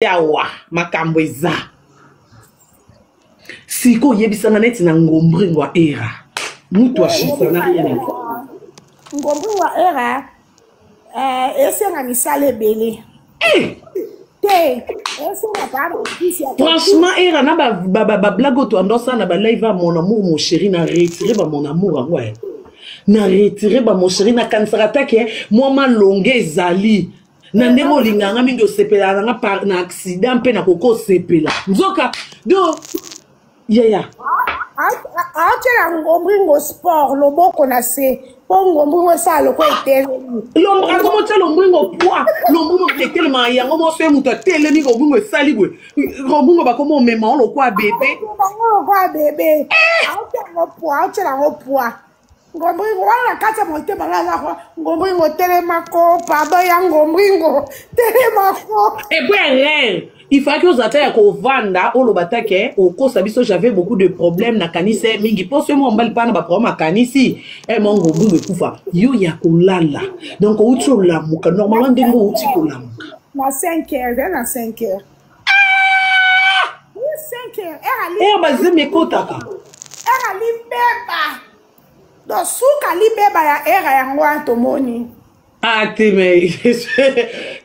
yawa makambo eza siko yebisanga neti na ngombringo wa era mutu ashisa na rien ngombringo wa era esenga misala ebele franchement era na ba blague to andosa na ba live à mon amour mon chéri na retirer ba mon amour ouais na retirer ba mon chéri na kansara take moi ma longue ezali na ndenge olinganga mingi osepela nga na accident mpe na koko osepela nzoka do yaya aotela ngombringo sport loboko na se po ngombringo esala loko etelemi akomotya lombringo poa lombringo etelema yango moso ye moto atelemi lombringo esali bwe lombringo bakoma omema olokwa bebe aotela ngo poa ngombringo wana kati ya motema nalako ngombringo telemako pardon ya ngombringo telemako epo erreur il faut que vous atteignez au vanda au lobatake au kosabiso j'avais beaucoup de problèmes na kanise mingi poso mo mbali pana ba problème kanisi e mongo bunge kufa yo ya kulala donc ucho la muka normalement ndengo uti ko la muka na 5h na 5h 5h era bazeme kotaka era libeba do suka libeba ya era yango atomoni te me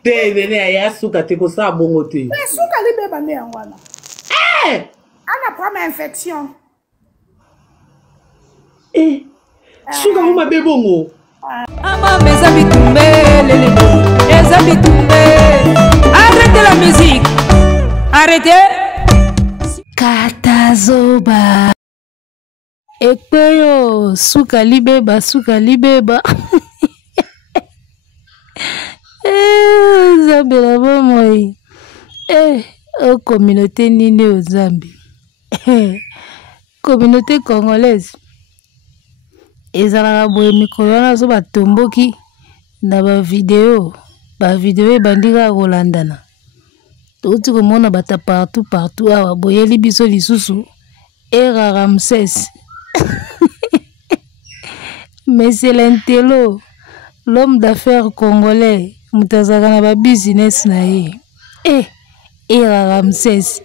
te nene ya suka te ko sa bongo te suka libeba ne yango wana ana prama infection suka mo mabe bongo ama meza bitumbe lele eza bitumbe arrêtez la musique arrêtez katazoba ekpeyo suka libeba Zambi la bomoi o communauté nini au Zambi communauté congolaise ezalaka boye mikolo wana so batomboki na ba video ebandika kolandana touti komona bata partout awa boyeli biso lisusu era Ramsès mais c'est l'intello l'homme d'affaires congolais mutazaka na ba business na ye era Ramsès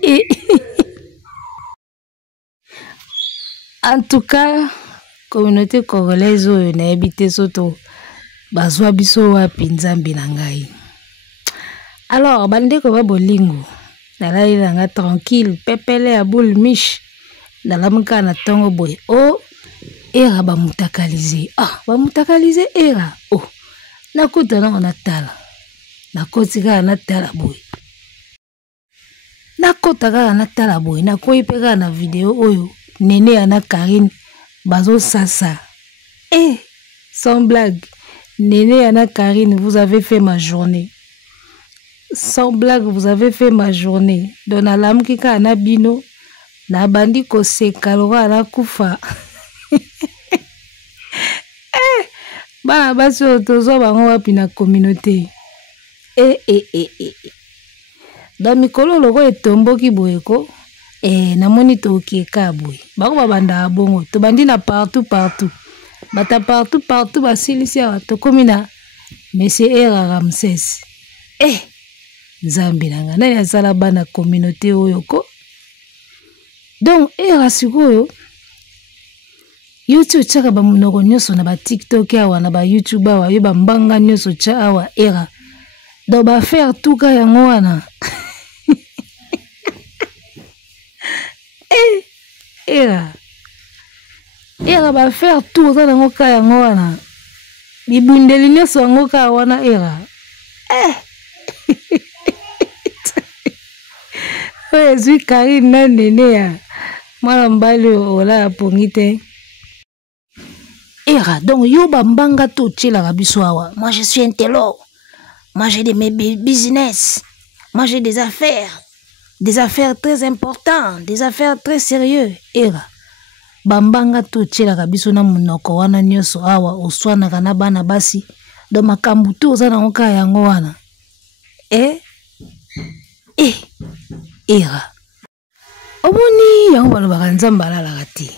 en tout cas communauté congolaise oyo na habité soto bazwa biso wapi nzambi na ngai alors bandeko ba bolingo nalalela nga tranquille pepele ya boule miche nalamuka na tongo boy era bamutakalize bamutakalize era nakuta nango natala nakoti kaka natala boye nakota kaka natala boye nakoyi mpe kaka na video oyo nene ya na Karine bazosasa sans blague nene ya na Karine vous avez fait ma journée sans blague vous avez fait ma journée donc nalamuki kaka na bino nabandi koseka lokola nakufa bana basi oyo tozwa bango wapi na communauté donc mikolo loko etomboki boyeko namoni tokieka boye bako babandaka bongo tobandi na partout bata partout basilisi awa tokomi na monsieur era Ramsès nzambi nanga nani asala bana communauté oyo ko donc era sikoyo YouTube chaka ba munoko nyoso na ba TikTok awa na ba YouTube awa yo ba mbanga nyoso cha awa era do ba faire tout ka yango wana era ba faire tout za nango ka yango wana bibundeli nyoso yango ka wana era zwi Karine na nene ya mwana mbali ola pongite era donc yo bambanga to tshela biso awa moi je suis un télo moi j'ai mes business moi j'ai des affaires très importantes des affaires très sérieuses era bambanga to tshela biso na munoko wana nyoso awa oswana kana bana basi do makambu to za na ngoka yango wana era omoni yango balobaka nzambe alalaka te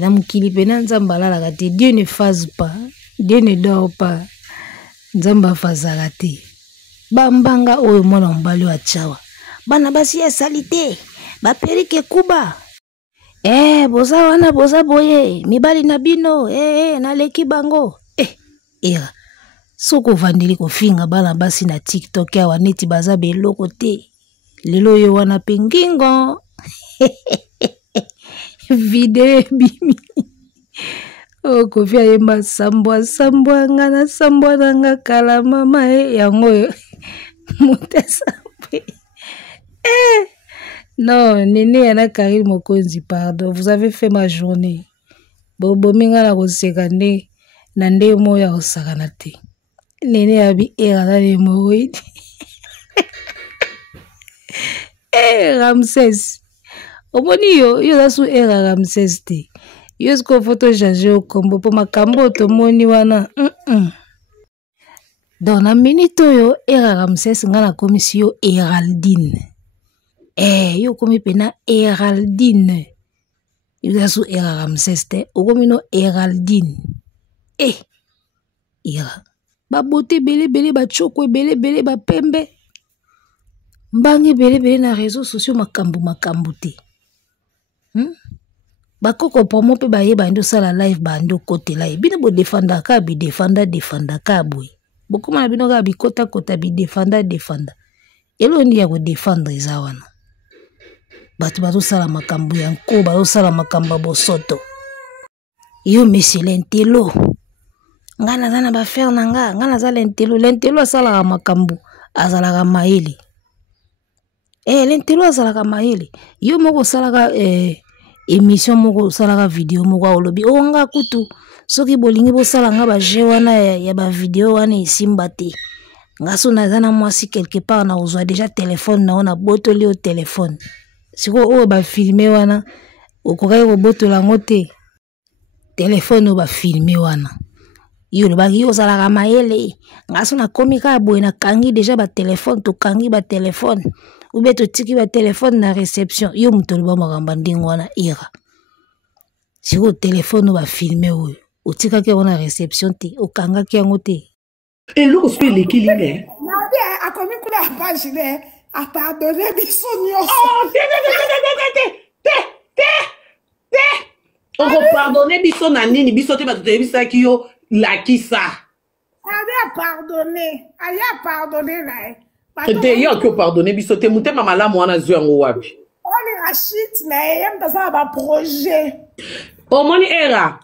na mukili pe na nzambe alalaka te Dieu ne phase pas Dieu ne dort pas nzambe afazaka te bambanga oyo mwana mobali wa tchawa bana basi ya salite baperike kuba boza wana boza boye mibali na bino naleki bango era soko vandeli kofinga bana basi na TikTok awa neti baza beloko te lelo yo wana pengingo video bimi kofia yemba sambwa ngana sambwa nanga kala mama yango mutesa non nene yana Karine Mokonzi pardon vous avez fait ma journée bobo minga na koseka nde na nde moya osakana te nene abi era na hémorroïde Ramsès omoni yo dasu era Ramsès te yo sko photo changer au kombo po makambo tomoni wana dans la minute yo era Ramsès ngana komisio Héraldine yo komi pena Héraldine yo dasu era Ramsès te okomino Héraldine era babote bele ba choko bele ba pembe mbangi bele na réseaux sociaux makambo te bakoko promo pe ba yeba ndo sala live bando côté live bino bo défendre ka bi défendre ka boy bokoma na bino ka bi kota bi défendre elo ndi ya ko défendre ezawana batu sala makambo yanko ba sala makambo bosoto yo monsieur lentelo ngana zana ba faire nanga ngana za lentelo sala makambo azala maili lentelo azala maili yo moko sala émission moko salaka vidéo moko olobi onga kutu soki bolingi bo sala nga ba je wana ya ba vidéo wana isimba te ngaso nazana mwasi quelque part na ozwa déjà téléphone na ona botoli au téléphone siko o ba filmer wana okokai ko botola ngote téléphone o ba filmer wana yo ba yo salaka mayele ngaso na komika boy na kangi déjà ba téléphone to kangi ba téléphone ou bien tiki ba téléphone na réception yo mutolo ba makamba ndingo wana ira siko téléphone ba filmer oyo otika ke wana réception te okanga ke yango te eloko siko elekili ne na bien akomi kula page ne a pardonner biso nyonso te oko pardonner biso na nini biso te bato tebisaki yo lakisa aya pardonner na te yo ko pardonner biso te mutema malamu wana zwi yango wapi oli rachit na yem taza ba projet omoni era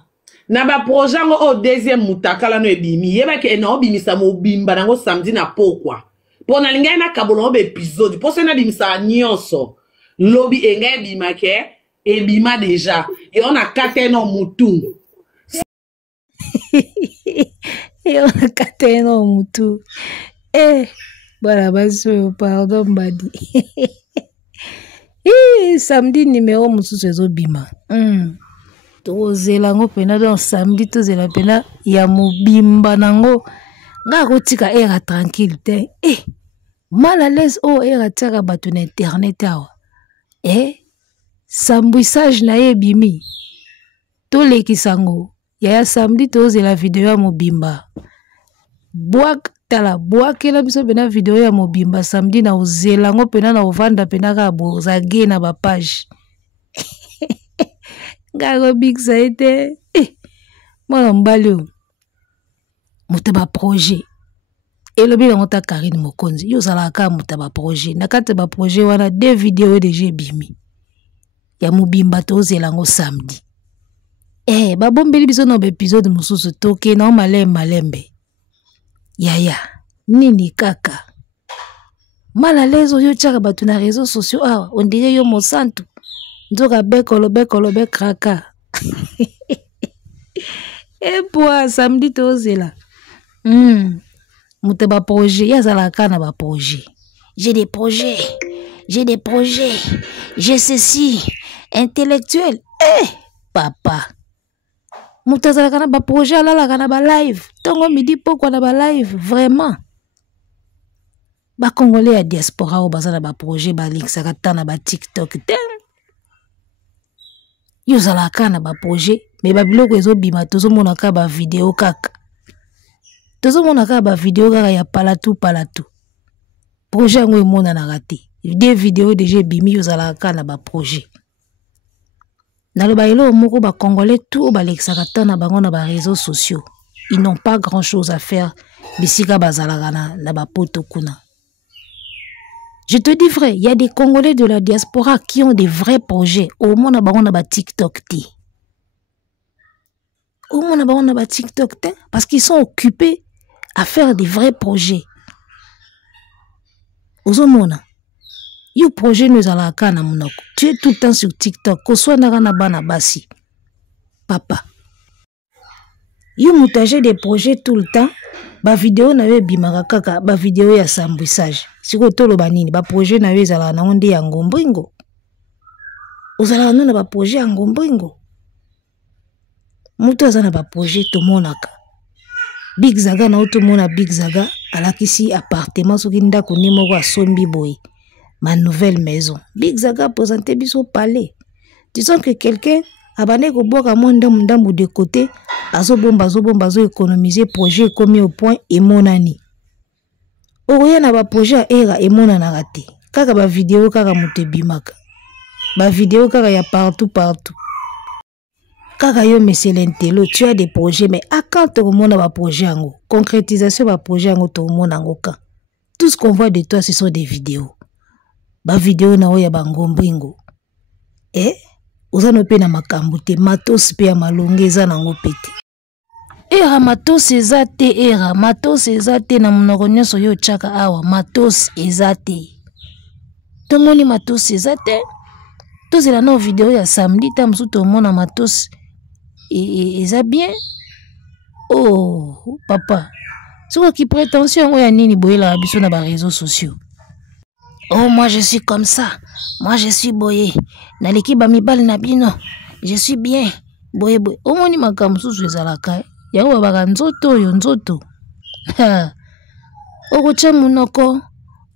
na ba projet ngo o deuxième mutakala no ebimi yeba ke na obimisa mobimba nango samedi na pokwa pona linga na kabolo be épisode po sena bimisa nyonso lobi enga ebima ke ebima déjà et on a kateno mutu et on a kateno mutu voilà baso pardon badi samedi numéro mususu ezobima tozela ngo pena donc samedi tozela pena ya mobimba nango nga kotika era tranquille te mal à l'aise era tiaka bato na internet awa sambwisage na ye bimi tolekisango ya samedi tozela video ya mobimba tala bwakela biso pena video ya mobimba samedi na ozela ngo pena na ovanda pena ka bozage na ba page ngako big saite mwana mbali muta ba projet elobi na ngota Karine Mokonzi yo zala ka muta ba projet na kate ba projet wana deux vidéos de bimi ya mobimba tozela ngo samedi ba bombeli biso no épisode mususu toke na malembe yaya nini kaka mal à l'aise yo tchaka batu na réseaux sociaux on dirait yo mosantu nzoka bekolo bekraka bois samedi tozela muta ba projet ya zala kana ba projet j'ai des projets j'ai ceci intellectuel papa muta zala kana ba projet alala kana ba live tongo midi poko na ba live vraiment ba congolais ya diaspora o bazala ba projet ba link sakata na ba TikTok yo zala kana ba projet mais ba biloko ezobima tozomona ka ba video kaka ya palatu projet ngo emona na rate des vidéos déjà bimi ozalaka na ba projet naloba elo moko ba congolais tout balexaka ta na bango na ba réseaux sociaux ils n'ont pas grand chose à faire bisika bazalaka na ba poto kuna. Je te dis vrai, il y a des Congolais de la diaspora qui ont des vrais projets. Au moins, on a ba TikTok. Au moins, on a ba TikTok. Parce qu'ils sont occupés à faire des vrais projets. Ozomona. Yo projet nous à la kana monoko. Tu es tout le temps sur TikTok. Ko soit na bana basi. Papa. Yo moutager des projets tout le temps. Ba vidéo na we bimaka kaka ba vidéo ya sambwisage. Siko tolo banini ba projet na we zala na onde ya ngombringo. Ozala na ba projet ya ngombringo. Mutu azana ba projet to monaka. Big Zaga na auto mona Big Zaga alakisi appartement soki ndako ni moko asombi boy. Ma nouvelle maison. Big Zaga présenté biso palais. Disons que quelqu'un abane ko boka monda ndambu de côté azobomba économiser projet comme au point et monani. Oya na ba projet era et monana raté. Kaka ba vidéo kaka mote bimaka. Ba vidéo kaka ya partout. Kaka yo monsieur l'entelo, tu as des projets mais à quand tu remontes ba projet ango? Concrétisation ba projet ango to mona ngoka. Tout ce qu'on voit de toi ce sont des vidéos. Ba vidéo na oya ba ngombringo. Ozano pe na makambo te matos pe ya malonge eza nango pete. Era matos ezate na monoko nyonso yo chaka awa matos ezate. Tomoni matos ezate. Tozela na vidéo ya samedi ta msu tomona matos eza bien. Oh papa. Soko ki prétention oya nini boyela biso na ba réseaux sociaux. Oh, moi je suis comme ça. Moi je suis boyé. Na l'équipe amibal na bino. Je suis bien. Boyé. Au moins ni makambo susu ezalaka. Ya wa baka nzoto yo nzoto. Okocha munoko.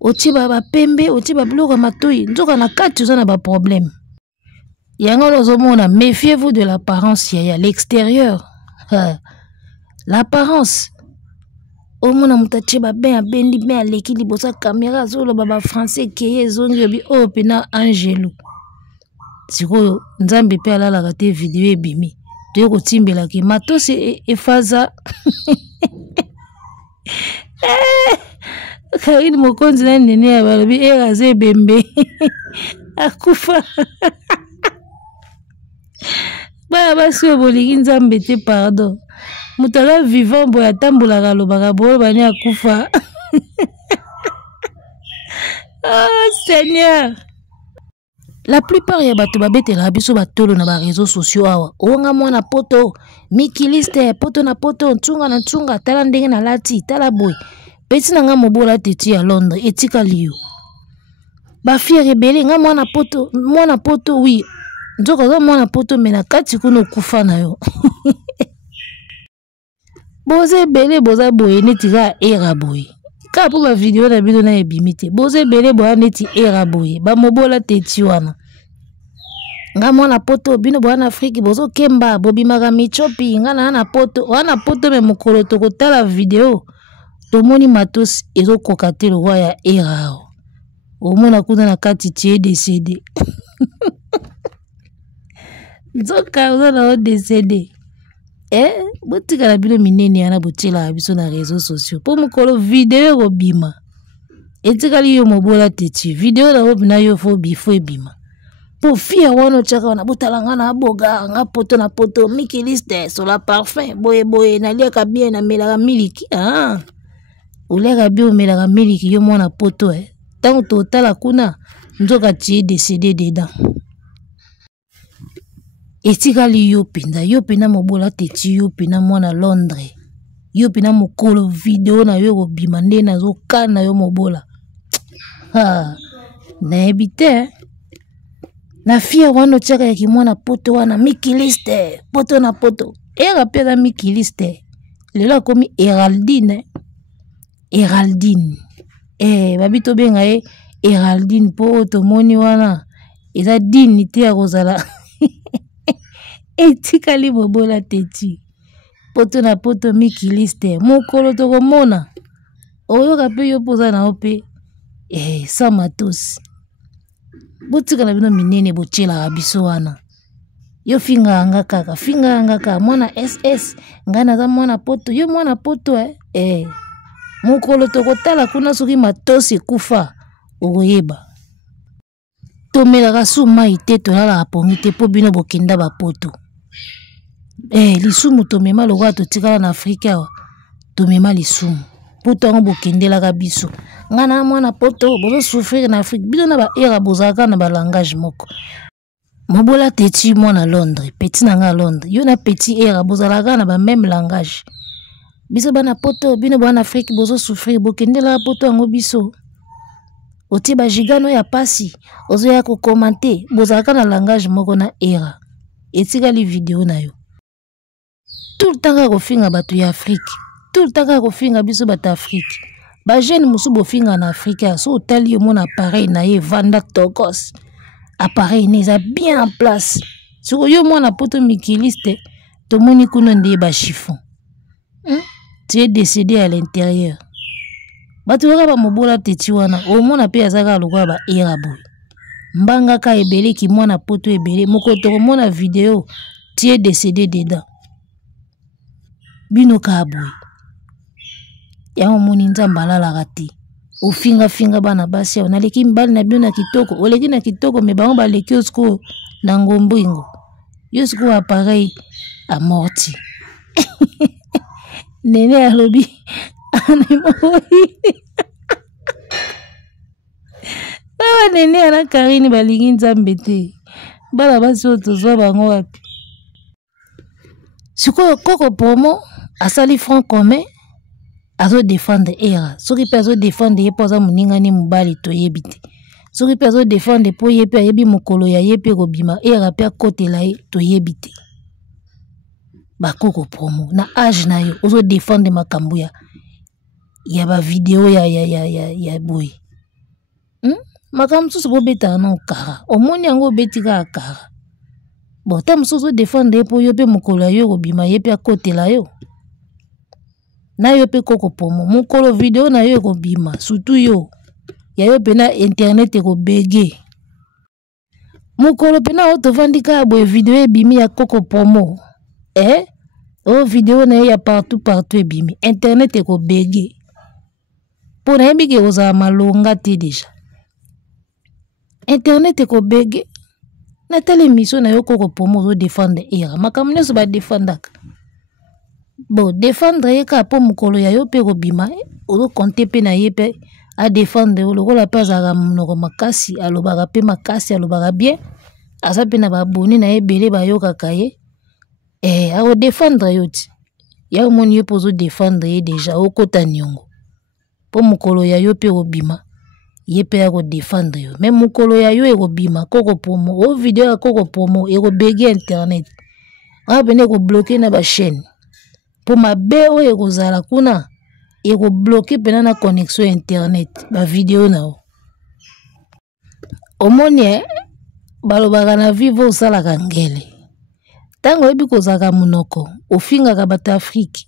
Oti ba pembe, oti ba biloko matoi. Nzoka na kati oza na ba problème. Yango lozomona, méfiez-vous de l'apparence ya l'extérieur. L'apparence. Au moins, on t'a dit ben à l'équilibre, ça caméra, zolo baba français qui est zongi bi oh pena angelo. Siko nzambe pe ala la gate vidéo bimi. Tu ko timbela ki matos e faza. Kaini mokonzi na nene ya balobi eraze bembe. Akufa. Ba so bolingi nzambe te pardon. Mutala vivant boya tambola galobaka bolo bani akufa. Oh Seigneur. La plupart ya bato babetela biso batolo na ba réseaux sociaux awa. Onga mwana poto, mikiliste poto na poto, ntunga na ntunga tala ndenge na lati, tala boy. Peti na nga mobola teti ya Londres etika liyo. Ba fille rebelle nga mwana poto oui. Nzoko za mwana poto mena kati kuno kufa na yo. Boze bele boza boye neti ga era boye. Ka po ba vidéo na bino na ebimite. Boze bele boya neti era boye. Ba mobola teti wana. Nga mwana poto bino boya na Afrique bozo kemba bobimaka michopi nga na wana poto me mokolo toko tala vidéo. Tomoni matos ezo kokate lo ya era. Omona kuna na kati tie décédé. Nzoka uzana o décédé. Botika la bino minene yana botela biso na réseaux sociaux. Po mokolo vidéo go bima. Etika li yo mobola teti. Vidéo na obina yo fo bifo ebima. Po fia wano chaka wana botalanga na boga nga poto na poto mikiliste sur la parfum boye na liaka bien na melaka miliki. Uleka bien melaka miliki yo mwana poto Tant totala kuna nzoka tie décédé dedans. Etikali yo pena mobola teti yo pena mwana Londres. Yo pena mokolo vidéo na yo bima nde na zo kana yo mobola. Na ebite. Na fia wano chaka ya kimwana poto wana mikiliste. Poto na poto. Era pena mikiliste. Lelo komi Héraldine. Héraldine. Babito benga Héraldine po tomoni wana. Eza dignité ya kozala. Etikali mobola teti. Poto na poto mikiliste. Mokolo toko mona. Oyo kape yo poza na ope. Sa matos. botika na bino minene bochela biso wana yo finga anga kaka mwana SS ngana za mwana poto yo mwana poto mokolo tokotala kuna soki matosi kufa okoyeba tomelaka su mai te tolala pongi te po bino bokenda bapoto lisumu tomema lokola totikala na Afrika awa tomema lisumu po tango bokendelaka biso ngana mwana poto bozo souffrir na Afrique bino na ba era bozalaka na ba langage moko mobola teti mwana Londres petit nanga Londres yo na petit era bozalaka na ba même langage biso bana poto bino bana Afrique bozo souffrir bokendela poto yango biso otie ba gigano ya pasi ozo ya ko commenter bozalaka na langage moko na era etika li vidéo na yo tout le temps ko finga batu ya Afrique tout le temps ko finga biso batu Afrique ba jeune musu bo finga na Afrique so otali yo mon appareil na ye vanda tokos appareil n'est bien en place so yo mwana poto mikiliste to moni kuno ndé ba chiffon tu es décédé à l'intérieur batu waka ba mobola teti wana o mona pe azaka lokola ba era boy mbanga ka ebele ki mwana poto ebele moko to mona vidéo tu es décédé dedans bino ka boy ya moni nzamba lalaka te ofinga bana basi on aleki mbali na bino na kitoko oleki na kitoko me bango baleki osko na ngombringo yosko appareil amorti nene alobi awa nene ana Karine balingi nzambe te bana basi oyo tozwa bango wapi sikoyo koko promo asali front commun azo défendre era soki pe azo défendre ye po aza moningani mobali toyebi te soki pe azo défendre po ye pe ayebi mokolo ya ye pe kobima era pe akotela ye toyebi te bakoko promo na age na yo ozo défendre makambo ya ba vidéo ya boy makambo mosusu bobeta na okara omoni yango obetika akara bon ta mosusu ozo défendre ye po yo pe mokolo ya yo kobima ye pe akotela yo na yo pe koko promo mokolo vidéo na yo ekobima surtout yo ya yo pe na internet ekobege mokolo pe na oyo tovandika boye vidéo ebimi ya koko promo o vidéo na yo ya partout ebimi internet ekobege po na yebi ke kozala malonga te deja internet ekobege na tele émission na yo koko promo ozo défendre era makambo nyonso badéfendaka bon défendre ye ka po mokolo ya yo pe kobima ozo compter pe na ye pe a défendre lokola pe azalaka monoko makasi alobaka pe makasi alobaka bien aza pe na baboni na ye ebele bayokaka ye ako défendre yo ti ya omoni yo po ozo défendre ye deja okota niongo po mokolo ya yo pe kobima ye pe ako défendre yo même mokolo ya yo ekobima koko promo o vidéo ya koko promo ekobege internet apene ekobloke na ba chaîne po mabe oyo ekozala kuna ekobloke pena na connexion internet ba vidéo na o omoni balobaka na vivo osalaka ngele tango oyebi kozalaka monoko ofingaka bato Afrique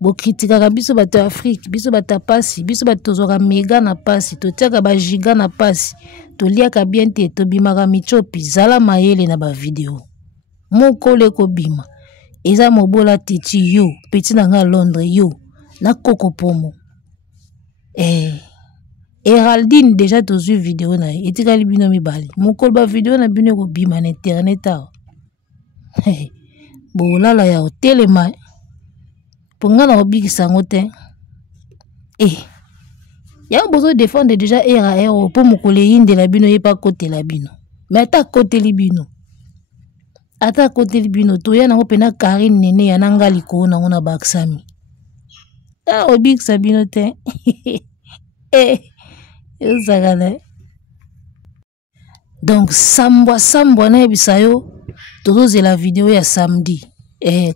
bokritikaka biso bato Afrique biso bato pasi biso bato tozwaka mega na pasi totiaka ba giga na pasi toliaka bien te tobimaka michopi zala mayele na ba vidéo mokolo ekobima eza mobola teti yo petit nanga Londres yo na koko promo Héraldine déjà tozwi vidéo na ye etikali bino mibali mokolo ba vidéo na bino ekobima na internet awa bolala ya otelema ponga na obikisa ngo te yango bozo défendre déjà era po mokolo eyindela bino ye pa kotela bino mais ata koteli bino toya nango pena Karine nene ya nanga likolo nango na baksami obikisa bino te ezakala donc sambwa na yebisa yo tozozela vidéo ya samedi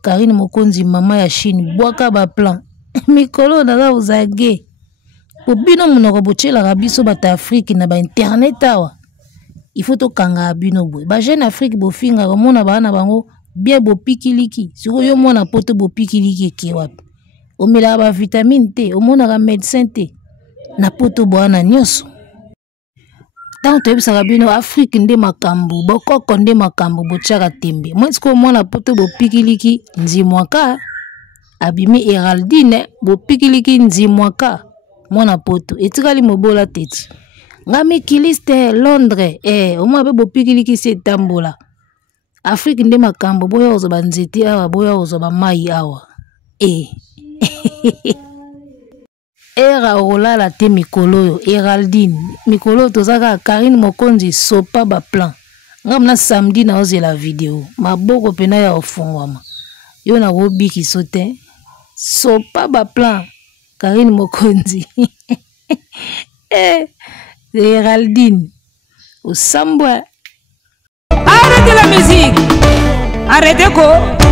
Karine Mokonzi mama ya Chine bwaka ba plan mikolo naza uzage bino munoko bochelaka biso bata Afrique na ba internet awa il faut to kanga bino boy ba jeune Afrique bofinga komona bana bango bien bopikiliki siko yo mona poto bopikiliki ke wapi omela ba vitamine te omona ka médecin te na poto bwana nyonso tant toyebisaka bino Afrique nde makambo bokoko nde makambo botiaka tembe mwesko mwana poto bopikiliki nzimwaka abimi Héraldine bopikiliki nzimwaka mwana poto etikali mobola teti ngami kiliste Londres omwa be bopikiliki se tambola Afrique nde makambo boya ozoba nzete awa boya ozoba mai awa era olala te mikolo yo Héraldine mikolo tozaka Karine Mokonzi sopa ba plan ngamna samedi na ozela video maboko pena ya ofungwama yo na robiki sote sopa ba plan Karine Mokonzi Héraldine au sambwa. Arrêtez la musique, arrêtez quoi.